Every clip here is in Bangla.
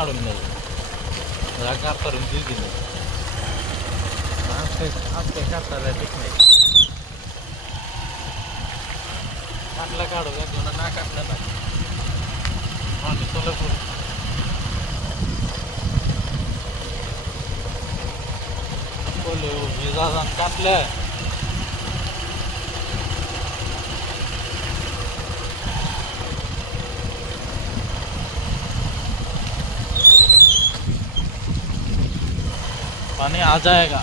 काढून नाही राग करून दिली नाही आज काही काढता ठीक नाही काढला काढू का ना काढलं ना माझं सोलापूर बोल हे जा कापलं पानी आ जाएगा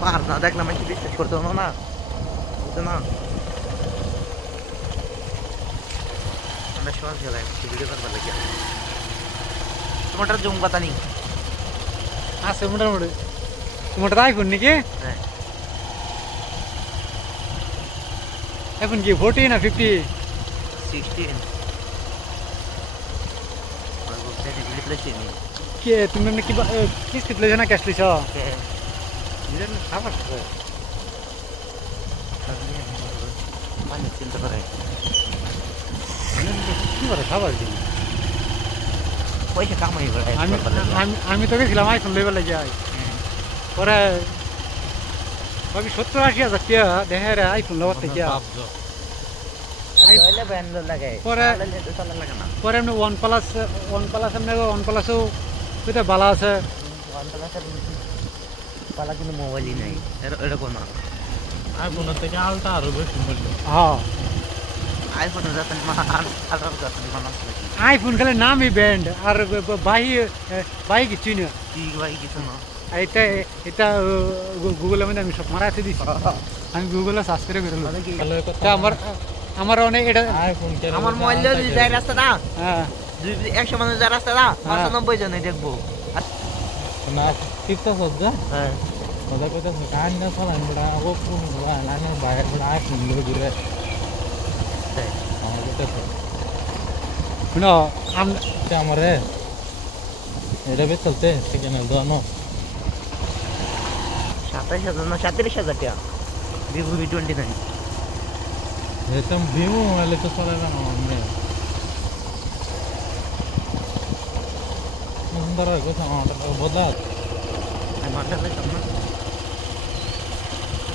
बाहर ना देखना मैं विश्वास करता हूँ ना इतना विश्वास चला है वीडियो करने लग गया टमाटर जो पता नहीं हाँ से टमाटर आईफोन नहीं के आईफोन की 14 ना 50 16 के तुमने किस कितले जना कैश लिसा इधर ना साबर है पानी चिंता करे की बारे साबर दी पैसे काम नहीं करे आमी तो के खिलाफ आईफोन लेवल लग जाए और अभी 70-80 हजार क्या देह रहा आईफोन लौट क्या ले बैंड लगे पर हमने वन प्लस हमने वन प्लस तो तो बाला से वन प्लस बाला की मोबाइल ही नहीं एरा कोना आईफोन ते के आलता आरो बेसी बोललो हां आईफोन जातन मा आलता जातन मा आईफोन का नाम ही बैंड और बाई की चीन ठीक भाई की सुनो आइता इता गूगल में আমি সব মারাতে দিছি আমি গুগলে সার্চ করে বেরলো তা আমার অনেক এটা আইফোন কে আমার মোবাইল দিয়ে যাই রাস্তাটা হ্যাঁ 100 মানুষ যার রাস্তাটা 95 জনই দেখবো না টিপটা সজ্জা হ্যাঁ কথা কথা কান না চালান বড় ও ফোন বড় লাইনে বাইরে বড় আইফোন লয়ে ঘুরে তাই আমার কথা শুনো আমারে এটা বে চলতে সেখানে দানো 27000 না 37000 টাকা Vivo V29 एकदम Vivo वाले तो चलेगा ना हमने अंदर है कुछ ऑर्डर बदला टमाटर ले समझ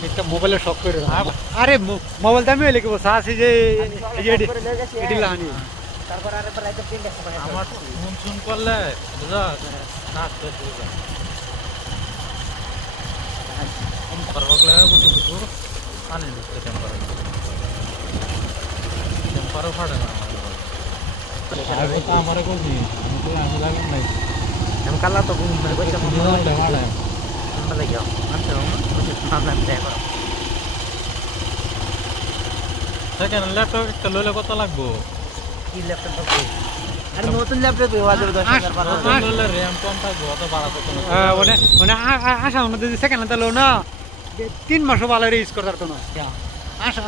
একটা মোবাইলে শক করে আরে মোবাইল দামি হইলে কি বস আছে যে এডি লানি তারপর আরে প্রায় তো 3 টাকা আমার ফোন শুন করলে বুঝা না তো বুঝা परवगला कुछ कुछ आने दिसते टेम्पर फाड़े ना आगे तो हमारे को जी हमको आने लगा नहीं हम कल तो मेरे को हम लोग वाला है हम ले गया हम चलो मुझे नाम नाम दे करो सेकंड लैपटॉप चलो ले কত লাগবো কি ল্যাপটপ তো আরে নতুন ল্যাপটপ বাজার 10000 পারা চলো র‍্যাম কম থাকবো অত বাড়াতে কোনো ওনে আশা মনে যদি সেকেন্ড লো না 3 মাসও ভালো ইউজ করতে পারতো না আশা